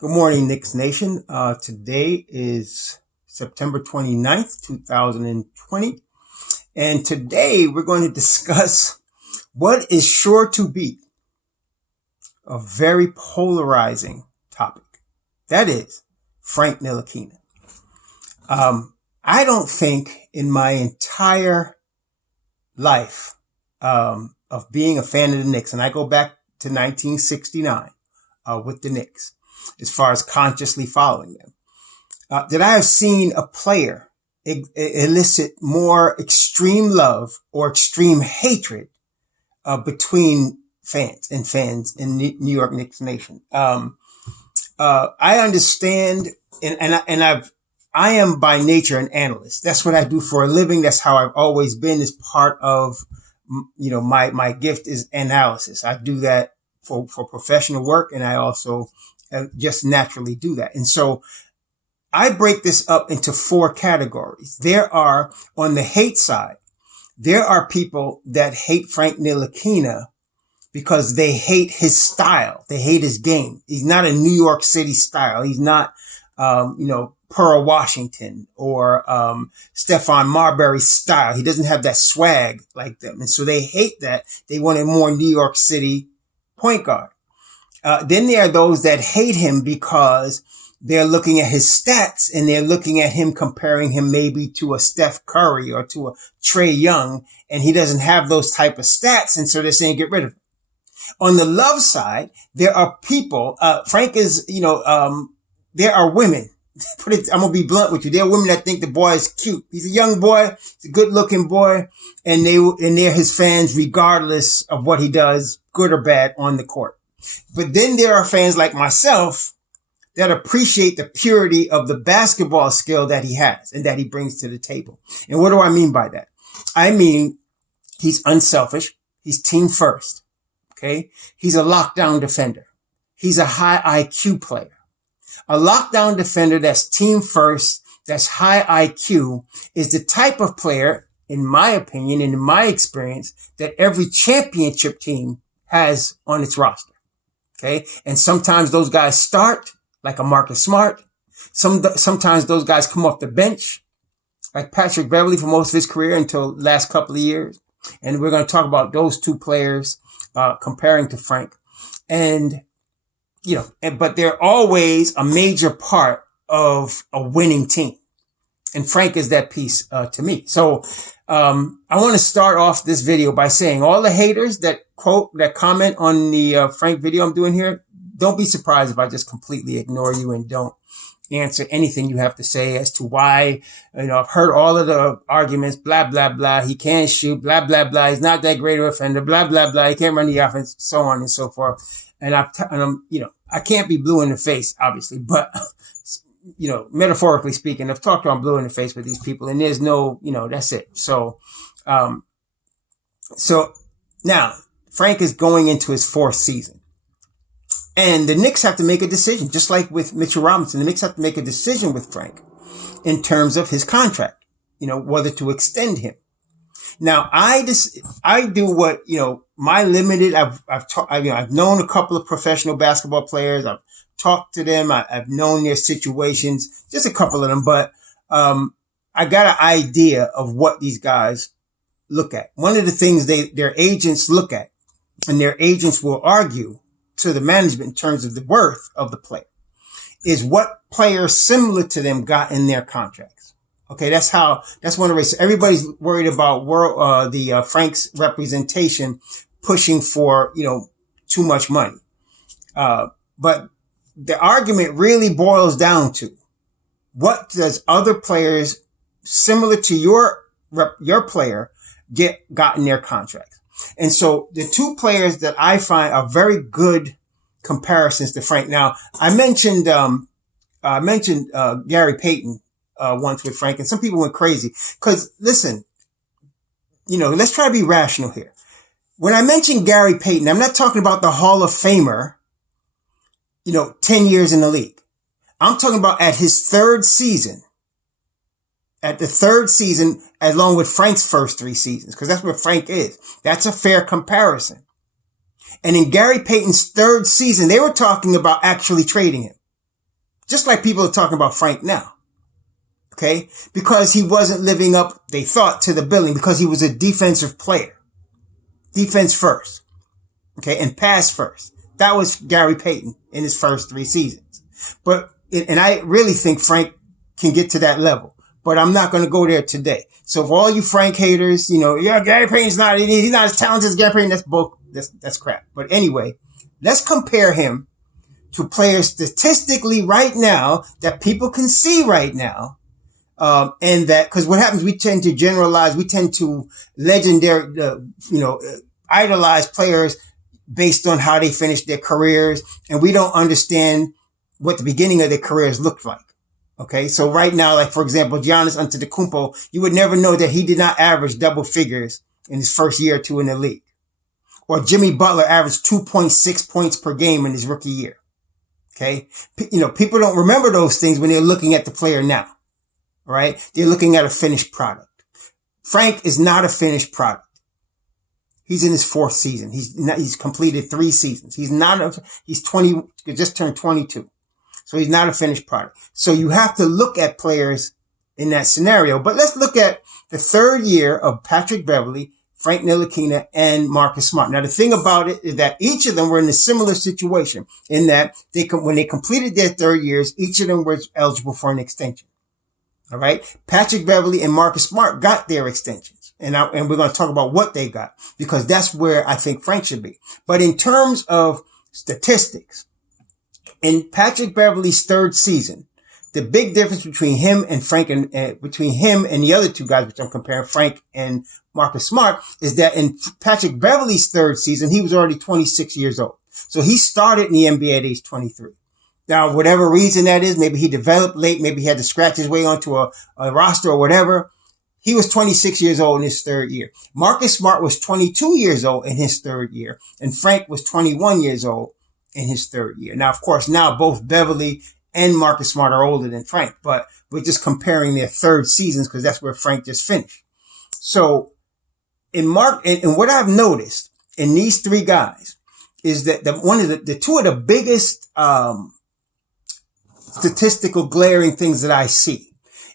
Good morning, Knicks Nation. Today is September 29th, 2020. And today we're going to discuss what is sure to be a very polarizing topic. That is Frank Ntilikina. I don't think in my entire life of being a fan of the Knicks, and I go back to 1969 with the Knicks, as far as consciously following them, that I have seen a player elicit more extreme love or extreme hatred between fans in New York Knicks Nation. I understand, I am by nature an analyst. That's what I do for a living. That's how I've always been. As part of, my gift is analysis. I do that for professional work, and I also just naturally do that. And so I break this up into four categories. There are, on the hate side, there are people that hate Frank Ntilikina because they hate his style. They hate his game. He's not a New York City style. He's not, Pearl Washington or Stephon Marbury style. He doesn't have that swag like them. And so they hate that. They want a more New York City point guard. Then there are those that hate him because they're looking at his stats and they're looking at him, comparing him maybe to a Steph Curry or to a Trae Young, and he doesn't have those type of stats. And so they're saying, get rid of him. On the love side, there are people, Frank is, there are women. I'm going to be blunt with you. There are women that think the boy is cute. He's a young boy. He's a good looking boy. And they're his fans regardless of what he does, good or bad, on the court. But then there are fans like myself that appreciate the purity of the basketball skill that he has and that he brings to the table. And what do I mean by that? I mean, he's unselfish. He's team first. Okay. He's a lockdown defender. He's a high IQ player. A lockdown defender that's team first, that's high IQ, is the type of player, in my opinion and in my experience, that every championship team has on its roster. Okay. And sometimes those guys start like a Marcus Smart. Sometimes those guys come off the bench like Patrick Beverley for most of his career until last couple of years. And we're going to talk about those two players, comparing to Frank. And, but they're always a major part of a winning team. And Frank is that piece, to me. So, I want to start off this video by saying all the haters that comment on the Frank video I'm doing here, don't be surprised if I just completely ignore you and don't answer anything you have to say as to why. I've heard all of the arguments, blah, blah, blah. He can't shoot, blah, blah, blah. He's not that great of a defender, blah, blah, blah. He can't run the offense, so on and so forth. And I can't be blue in the face, obviously, but metaphorically speaking, I've talked to I'm blue in the face with these people, and there's no, that's it. So now Frank is going into his fourth season. And the Knicks have to make a decision, just like with Mitchell Robinson. The Knicks have to make a decision with Frank in terms of his contract, whether to extend him. Now, I do what, my limited, I've known a couple of professional basketball players. I've talked to them. I've known their situations, just a couple of them, but, I got an idea of what these guys look at. One of the things their agents look at, and their agents will argue to the management in terms of the worth of the player, is what players similar to them got in their contracts. Okay. That's one of the reasons everybody's worried about Frank's representation pushing for, too much money. But the argument really boils down to, what does other players similar to your player got in their contracts? And so the two players that I find are very good comparisons to Frank. Now, I mentioned Gary Payton, once with Frank, and some people went crazy. Cause listen, let's try to be rational here. When I mention Gary Payton, I'm not talking about the Hall of Famer, 10 years in the league. I'm talking about at his third season. At the third season, along with Frank's first 3 seasons, because that's where Frank is. That's a fair comparison. And in Gary Payton's third season, they were talking about actually trading him. Just like people are talking about Frank now. Okay? Because he wasn't living up, they thought, to the billing, because he was a defensive player. Defense first. Okay? And pass first. That was Gary Payton in his first 3 seasons. And I really think Frank can get to that level. But I'm not going to go there today. So for all you Frank haters, Gary Payton's he's not as talented as Gary Payton. That's crap. But anyway, let's compare him to players statistically right now that people can see right now. And that, because what happens, we tend to generalize, we tend to idolize players based on how they finish their careers, and we don't understand what the beginning of their careers looked like. Okay, so right now, like for example, Giannis Antetokounmpo, you would never know that he did not average double figures in his first year or two in the league. Or Jimmy Butler averaged 2.6 points per game in his rookie year. Okay, people don't remember those things when they're looking at the player now. Right? They're looking at a finished product. Frank is not a finished product. He's in his 4th season. He's completed 3 seasons. He's 20, just turned 22. So he's not a finished product. So you have to look at players in that scenario. But let's look at the 3rd year of Patrick Beverley, Frank Ntilikina, and Marcus Smart. Now, the thing about it is that each of them were in a similar situation in that when they completed their 3rd years, each of them was eligible for an extension. All right. Patrick Beverley and Marcus Smart got their extensions. And we're going to talk about what they got, because that's where I think Frank should be. But in terms of statistics, in Patrick Beverley's 3rd season, the big difference between him and Frank between him and the other 2 guys, which I'm comparing, Frank and Marcus Smart, is that in Patrick Beverley's 3rd season, he was already 26 years old. So he started in the NBA at age 23. Now, whatever reason that is, maybe he developed late, maybe he had to scratch his way onto a roster or whatever. He was 26 years old in his 3rd year. Marcus Smart was 22 years old in his 3rd year, and Frank was 21 years old in his 3rd year. Now, of course, now both Beverley and Marcus Smart are older than Frank, but we're just comparing their 3rd seasons because that's where Frank just finished. So, and what I've noticed in these 3 guys is that the 2 of the biggest statistical glaring things that I see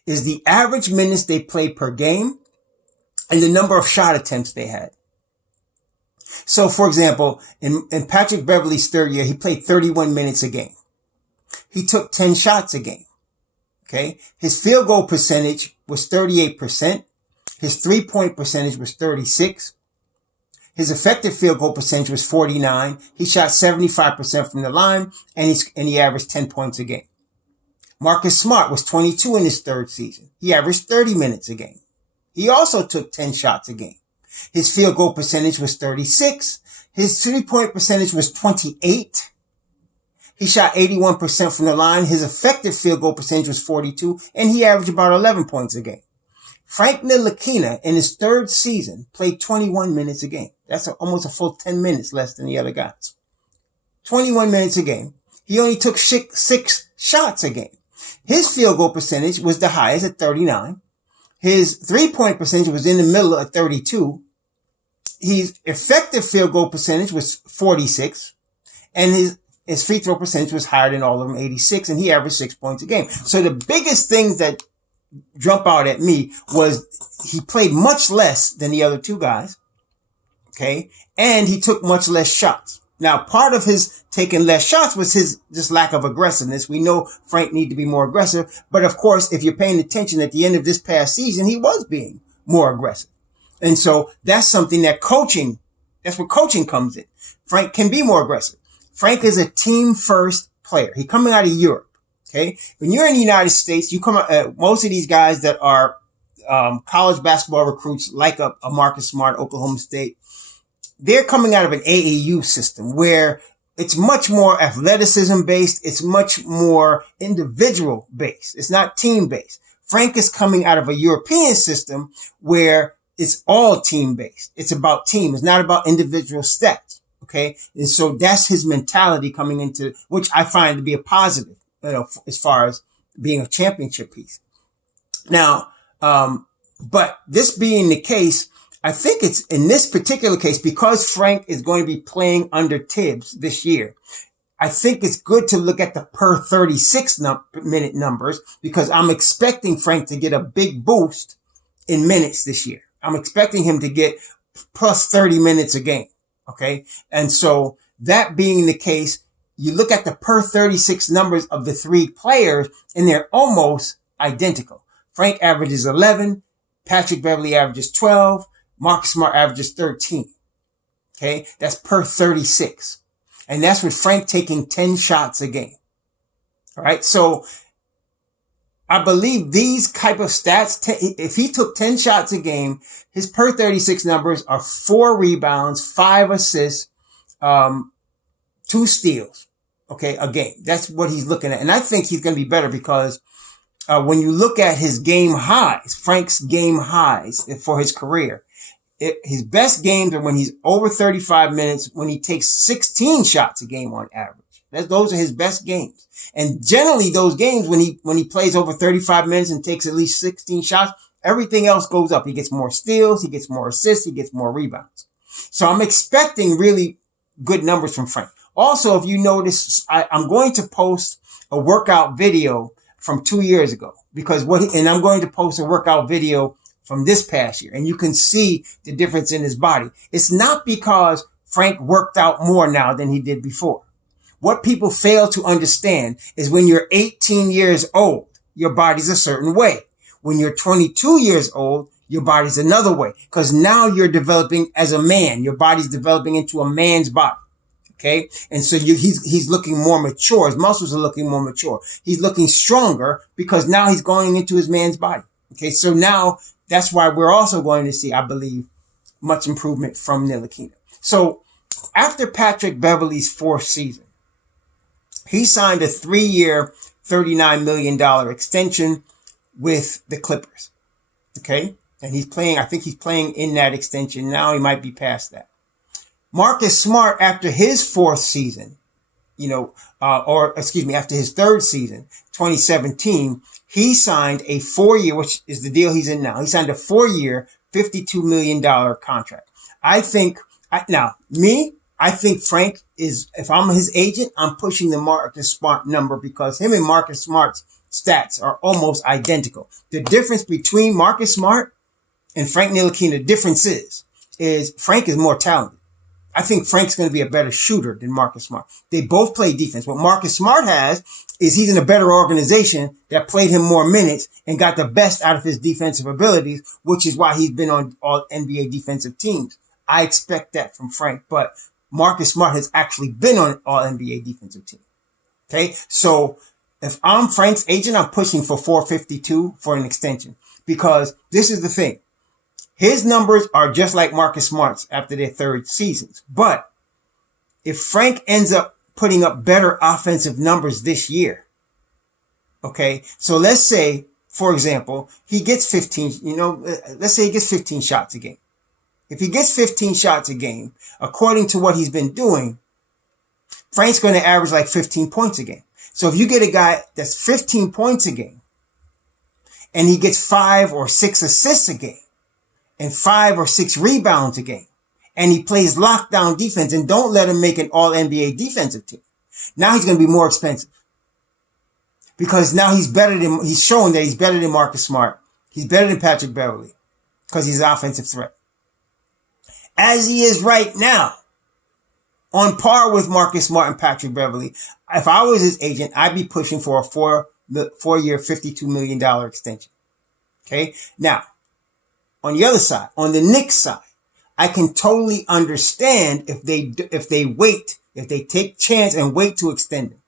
is the average minutes they played per game and the number of shot attempts they had. So, for example, in Patrick Beverley's 3rd year, he played 31 minutes a game. He took 10 shots a game. Okay. His field goal percentage was 38%. His 3-point percentage was 36. His effective field goal percentage was 49. He shot 75% from the line, and he averaged 10 points a game. Marcus Smart was 22 in his 3rd season. He averaged 30 minutes a game. He also took 10 shots a game. His field goal percentage was 36. His 3-point percentage was 28. He shot 81% from the line. His effective field goal percentage was 42, and he averaged about 11 points a game. Frank Ntilikina in his 3rd season played 21 minutes a game. That's almost a full 10 minutes less than the other guys. 21 minutes a game. He only took 6 shots a game. His field goal percentage was the highest at 39. His 3-point percentage was in the middle at 32. His effective field goal percentage was 46. And his free throw percentage was higher than all of them, 86. And he averaged 6 points a game. So the biggest things that jump out at me was he played much less than the other 2 guys. Okay. And he took much less shots. Now, part of his taking less shots was his just lack of aggressiveness. We know Frank needed to be more aggressive. But of course, if you're paying attention at the end of this past season, he was being more aggressive. And so that's something that that's where coaching comes in. Frank can be more aggressive. Frank is a team first player. He's coming out of Europe. Okay. When you're in the United States, you come out, most of these guys that are, college basketball recruits like a Marcus Smart, Oklahoma State, they're coming out of an AAU system where it's much more athleticism based. It's much more individual based. It's not team based. Frank is coming out of a European system where it's all team based. It's about team. It's not about individual stats. Okay. And so that's his mentality coming into, which I find to be a positive, as far as being a championship piece. Now, but this being the case, I think it's in this particular case, because Frank is going to be playing under Tibbs this year, I think it's good to look at the per 36 minute numbers because I'm expecting Frank to get a big boost in minutes this year. I'm expecting him to get plus 30 minutes a game. Okay. And so that being the case, you look at the per 36 numbers of the three players and they're almost identical. Frank averages 11. Patrick Beverley averages 12. Marcus Smart averages 13. Okay. That's per 36. And that's with Frank taking 10 shots a game. All right. So I believe these type of stats, if he took 10 shots a game, his per 36 numbers are 4 rebounds, 5 assists, 2 steals. Okay. A game. That's what he's looking at. And I think he's going to be better because when you look at his game highs, Frank's game highs for his career, his best games are when he's over 35 minutes, when he takes 16 shots a game on average. Those are his best games. And generally those games when he plays over 35 minutes and takes at least 16 shots, everything else goes up. He gets more steals, he gets more assists, he gets more rebounds. So I'm expecting really good numbers from Frank. Also, if you notice, I'm going to post a workout video from 2 years ago and I'm going to post a workout video from this past year, and you can see the difference in his body. It's not because Frank worked out more now than he did before. What people fail to understand is when you're 18 years old, your body's a certain way. When you're 22 years old, your body's another way, because now you're developing as a man. Your body's developing into a man's body. Okay. And so he's looking more mature. His muscles are looking more mature. He's looking stronger because now he's going into his man's body. Okay. So now that's why we're also going to see, I believe, much improvement from Ntilikina. So after Patrick Beverley's 4th season, he signed a 3-year, $39 million extension with the Clippers. Okay. And I think he's playing in that extension now. He might be past that. Marcus Smart, after his 4th season, after his 3rd season, 2017, he signed a 4-year, which is the deal he's in now. He signed a 4-year, $52 million contract. I think Frank is, if I'm his agent, I'm pushing the Marcus Smart number because him and Marcus Smart's stats are almost identical. The difference between Marcus Smart and Frank Ntilikina, the difference is Frank is more talented. I think Frank's going to be a better shooter than Marcus Smart. They both play defense. What Marcus Smart has is he's in a better organization that played him more minutes and got the best out of his defensive abilities, which is why he's been on all NBA defensive teams. I expect that from Frank, but Marcus Smart has actually been on all NBA defensive teams. Okay. So if I'm Frank's agent, I'm pushing for 452 for an extension because this is the thing. His numbers are just like Marcus Smart's after their 3rd seasons. But if Frank ends up putting up better offensive numbers this year, okay, so let's say, for example, he gets 15, let's say he gets 15 shots a game. If he gets 15 shots a game, according to what he's been doing, Frank's going to average like 15 points a game. So if you get a guy that's 15 points a game and he gets 5 or 6 assists a game, and 5 or 6 rebounds a game. And he plays lockdown defense and don't let him make an all NBA defensive team. Now he's going to be more expensive because now he's showing that he's better than Marcus Smart. He's better than Patrick Beverley because he's an offensive threat. As he is right now, on par with Marcus Smart and Patrick Beverley. If I was his agent, I'd be pushing for a 4-year, $52 million extension. Okay. Now, on the other side, on the Knicks side, I can totally understand if they take chance and wait to extend him.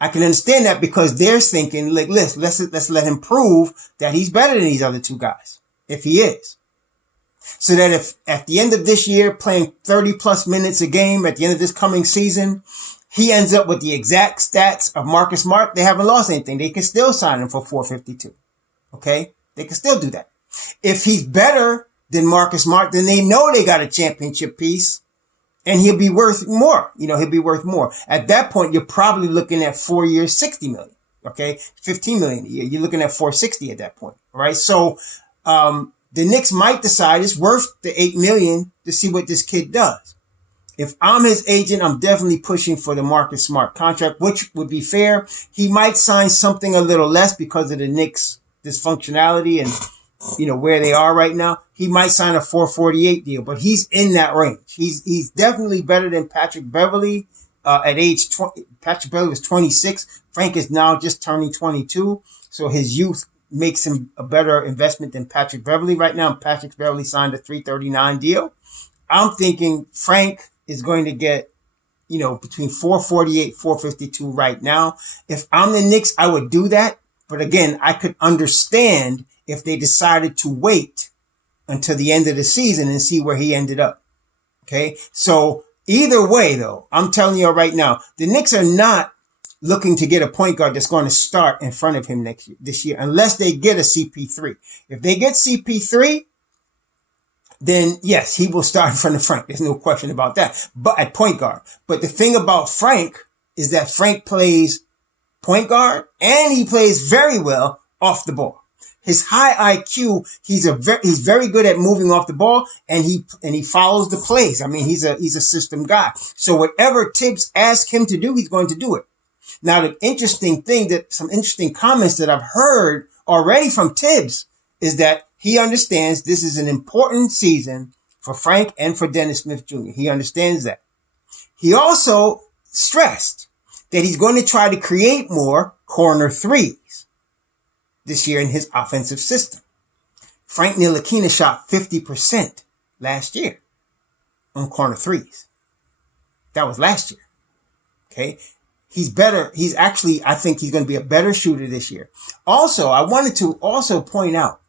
I can understand that because they're thinking, like, let's let him prove that he's better than these other 2 guys, if he is. So that if at the end of this year, playing 30 plus minutes a game at the end of this coming season, he ends up with the exact stats of Marcus Smart, they haven't lost anything. They can still sign him for 452. Okay. They can still do that. If he's better than Marcus Smart, then they know they got a championship piece and he'll be worth more. He'll be worth more. At that point, you're probably looking at 4 years, $60 million. Okay. $15 million a year. You're looking at 460 at that point. All right. So, the Knicks might decide it's worth the $8 million to see what this kid does. If I'm his agent, I'm definitely pushing for the Marcus Smart contract, which would be fair. He might sign something a little less because of the Knicks' dysfunctionality and, where they are right now. He might sign a 448 deal, but he's in that range. He's definitely better than Patrick Beverley at age 20. Patrick Beverley was 26. Frank is now just turning 22. So his youth makes him a better investment than Patrick Beverley right now. Patrick Beverley signed a 339 deal. I'm thinking Frank is going to get, between 448, 452 right now. If I'm the Knicks, I would do that. But again, I could understand if they decided to wait until the end of the season and see where he ended up. Okay. So either way, though, I'm telling you right now, the Knicks are not looking to get a point guard that's going to start in front of him this year, unless they get a CP3. If they get CP3, then yes, he will start in front of Frank. There's no question about that. But at point guard. But the thing about Frank is that Frank plays point guard and he plays very well off the ball. His high IQ, he's very good at moving off the ball and he follows the plays. I mean, he's a system guy. So whatever Tibbs asks him to do, he's going to do it. Now, the interesting thing some interesting comments that I've heard already from Tibbs is that he understands this is an important season for Frank and for Dennis Smith Jr. He understands that. He also stressed that he's going to try to create more corner threes this year in his offensive system. Frank Ntilikina shot 50% last year on corner threes. That was last year. Okay. He's better. I think he's going to be a better shooter this year. Also, I wanted to also point out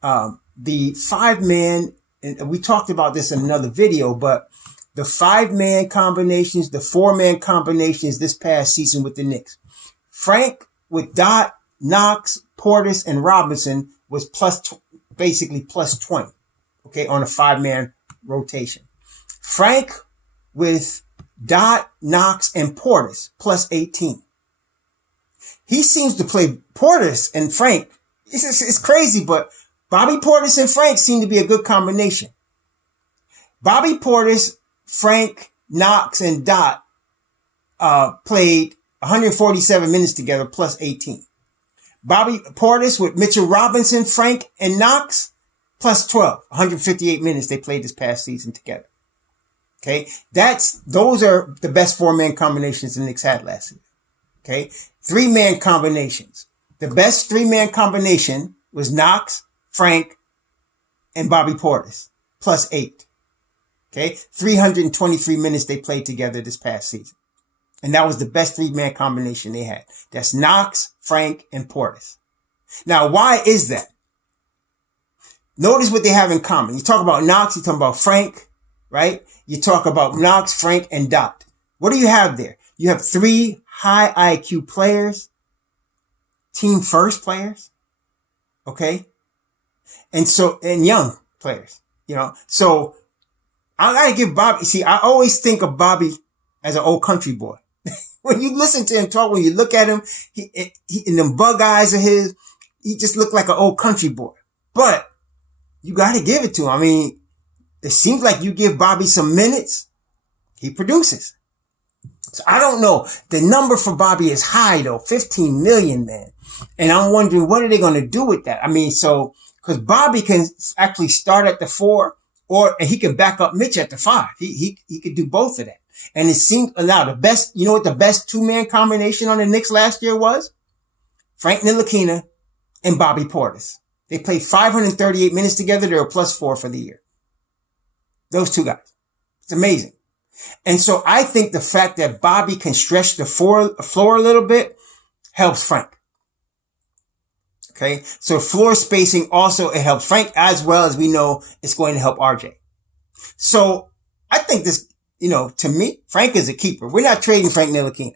the 5-man, and we talked about this in another video, but the 5-man combinations, the 4-man combinations this past season with the Knicks. Frank with Dot, Knox, Portis, and Robinson was basically plus 20, okay, on a 5-man rotation. Frank with Dot, Knox, and Portis plus 18. He seems to play Portis and Frank. It's crazy, but Bobby Portis and Frank seem to be a good combination. Bobby Portis, Frank, Knox, and Dot played 147 minutes together plus 18. Bobby Portis with Mitchell Robinson, Frank, and Knox plus 12. 158 minutes they played this past season together. Okay, those are the best 4-man combinations the Knicks had last season. Okay, 3-man combinations. The best 3-man combination was Knox, Frank, and Bobby Portis plus 8. Okay, 323 minutes they played together this past season, and that was the best 3-man combination they had. That's Knox, Frank, and Portis. Now, why is that? Notice what they have in common. You talk about Knox, you talk about Frank, right? You talk about Knox, Frank, and Dot. What do you have there? You have 3 high IQ players, team first players, okay? And young players, So I gotta give Bobby, I always think of Bobby as an old country boy. When you listen to him talk, when you look at him, he in them bug eyes of his, he just looked like an old country boy. But you gotta give it to him. I mean, it seems like you give Bobby some minutes, he produces. So I don't know. The number for Bobby is high though, 15 million, man. And I'm wondering, what are they going to do with that? I mean, cause Bobby can actually start at the 4 or he can back up Mitch at the 5. He could do both of that. And it seems now what the best 2-man combination on the Knicks last year was? Frank Ntilikina and Bobby Portis. They played 538 minutes together. They were plus 4 for the year. Those 2 guys. It's amazing. And so I think the fact that Bobby can stretch the floor a little bit helps Frank. Okay. So floor spacing also, it helps Frank, as well as we know it's going to help RJ. So I think this, to me, Frank is a keeper. We're not trading Frank Ntilikina.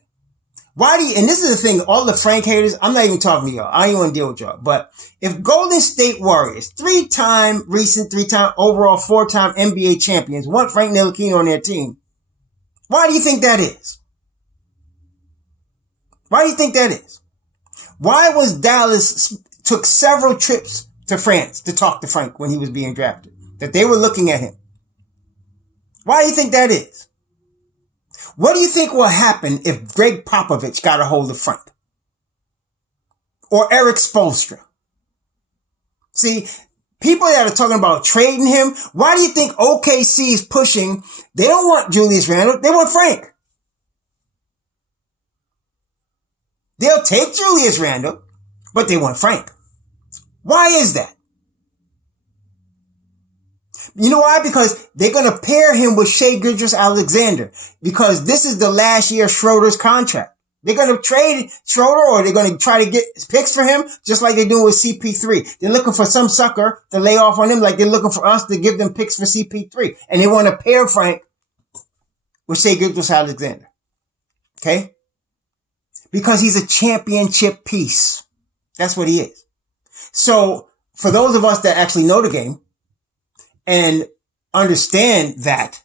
And this is the thing, all the Frank haters, I'm not even talking to y'all. I don't even want to deal with y'all. But if Golden State Warriors, 3-time overall, 4-time NBA champions, want Frank Ntilikina on their team, why do you think that is? Why do you think that is? Why was Dallas took several trips to France to talk to Frank when he was being drafted? That they were looking at him. Why do you think that is? What do you think will happen if Greg Popovich got a hold of Frank? Or Eric Spoelstra? See, people that are talking about trading him, why do you think OKC is pushing? They don't want Julius Randle. They want Frank. They'll take Julius Randle, but they want Frank. Why is that? You know why? Because they're going to pair him with Shai Gilgeous-Alexander, because this is the last year of Schroeder's contract. They're going to trade Schroeder, or they're going to try to get picks for him, just like they're doing with CP3. They're looking for some sucker to lay off on him, like they're looking for us to give them picks for CP3. And they want to pair Frank with Shai Gilgeous-Alexander. Okay? Because he's a championship piece. That's what he is. So, for those of us that actually know the game and understand that,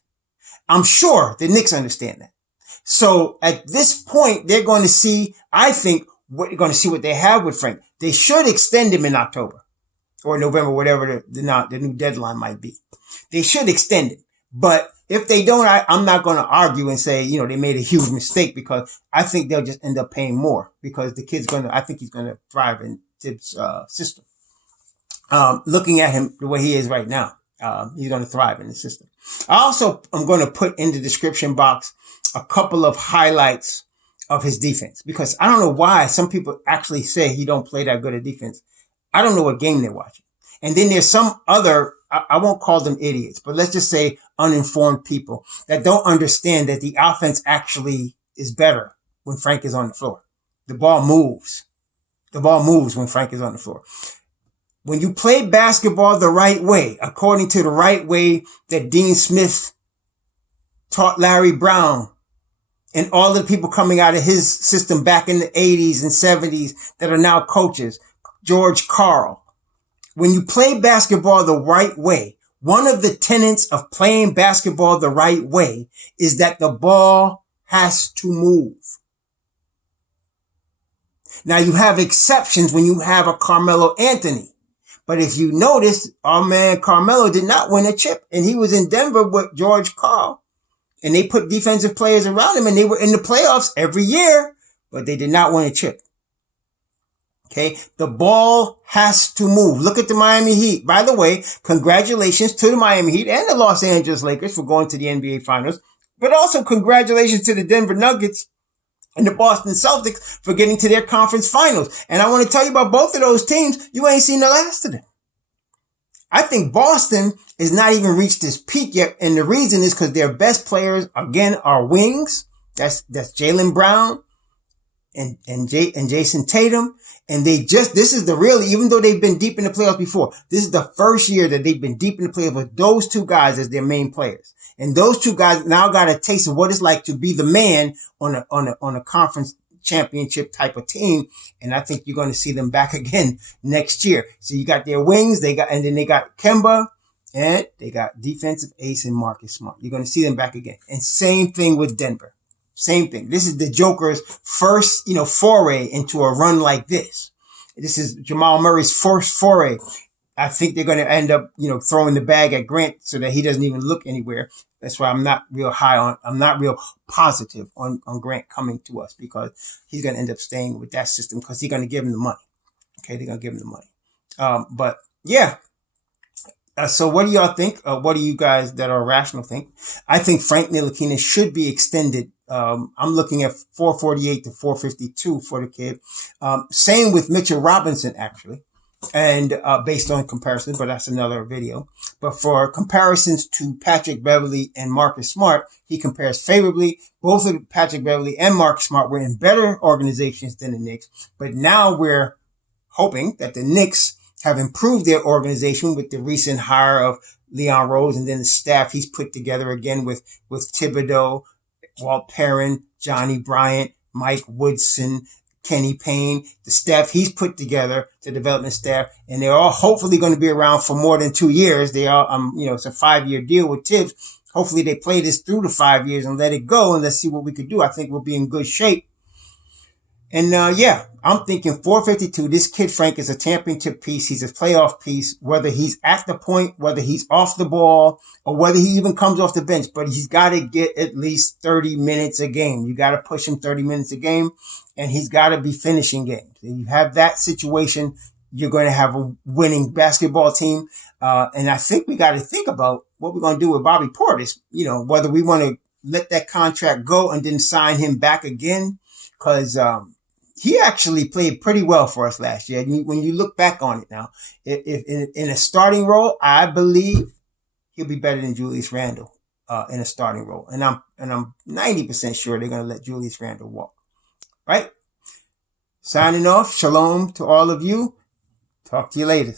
I'm sure the Knicks understand that. So at this point, they're going to see, I think, they're going to see what they have with Frank. They should extend him in October or November, whatever the new deadline might be. They should extend it. But if they don't, I'm not going to argue and say, they made a huge mistake, because I think they'll just end up paying more, because the kid's I think he's going to thrive in Tibbs' system. Looking at him the way he is right now, he's going to thrive in the system. I'm going to put in the description box a couple of highlights of his defense, because I don't know why some people actually say he don't play that good at defense. I don't know what game they're watching. And then there's some other, I won't call them idiots, but let's just say uninformed people that don't understand that the offense actually is better when Frank is on the floor. The ball moves. The ball moves when Frank is on the floor. When you play basketball the right way, according to the right way that Dean Smith taught Larry Brown and all the people coming out of his system back in the 80s and 70s that are now coaches, George Karl. When you play basketball the right way, one of the tenets of playing basketball the right way is that the ball has to move. Now, you have exceptions when you have a Carmelo Anthony. But if you notice, our man Carmelo did not win a chip, and he was in Denver with George Karl. And they put defensive players around him, and they were in the playoffs every year, but they did not win a chip. Okay. The ball has to move. Look at the Miami Heat. By the way, congratulations to the Miami Heat and the Los Angeles Lakers for going to the NBA Finals, but also congratulations to the Denver Nuggets and the Boston Celtics for getting to their conference finals. And I want to tell you about both of those teams. You ain't seen the last of them. I think Boston has not even reached its peak yet. And the reason is because their best players, again, are wings. That's Jaylen Brown and Jason Tatum. And this is the real, even though they've been deep in the playoffs before, this is the first year that they've been deep in the playoffs with those two guys as their main players. And those two guys now got a taste of what it's like to be the man on a conference championship type of team. And I think you're going to see them back again next year. So you got their wings, and then they got Kemba, and they got defensive ace and Marcus Smart. You're going to see them back again. And same thing with Denver. Same thing. This is the Joker's first, foray into a run like this. This is Jamal Murray's first foray. I think they're going to end up, throwing the bag at Grant so that he doesn't even look anywhere. That's why I'm not real positive on Grant coming to us, because he's going to end up staying with that system because he's going to give him the money. Okay. They're going to give him the money. But yeah. So what do y'all think? What do you guys that are rational think? I think Frank Ntilikina should be extended. I'm looking at 448 to 452 for the kid. Same with Mitchell Robinson, actually. And based on comparisons, but that's another video. But for comparisons to Patrick Beverley and Marcus Smart, he compares favorably. Both of Patrick Beverley and Marcus Smart were in better organizations than the Knicks. But now we're hoping that the Knicks have improved their organization with the recent hire of Leon Rose, and then the staff he's put together again with Thibodeau, Walt Perrin, Johnny Bryant, Mike Woodson, Kenny Payne, the staff he's put together, the development staff, and they're all hopefully going to be around for more than 2 years. They are, it's a 5-year deal with Tibbs. Hopefully they play this through the 5 years and let it go, and let's see what we could do. I think we'll be in good shape. And yeah, I'm thinking 452. This kid Frank is a championship piece. He's a playoff piece. Whether he's at the point, whether he's off the ball, or whether he even comes off the bench, but he's got to get at least 30 minutes a game. You got to push him 30 minutes a game, and he's got to be finishing games. If you have that situation, you're going to have a winning basketball team. And I think we got to think about what we're going to do with Bobby Portis. Whether we want to let that contract go and then sign him back again, because he actually played pretty well for us last year. And when you look back on it now, if in a starting role, I believe he'll be better than Julius Randle in a starting role. And I'm 90% sure they're going to let Julius Randle walk. Right? Signing off. Shalom to all of you. Talk to you later.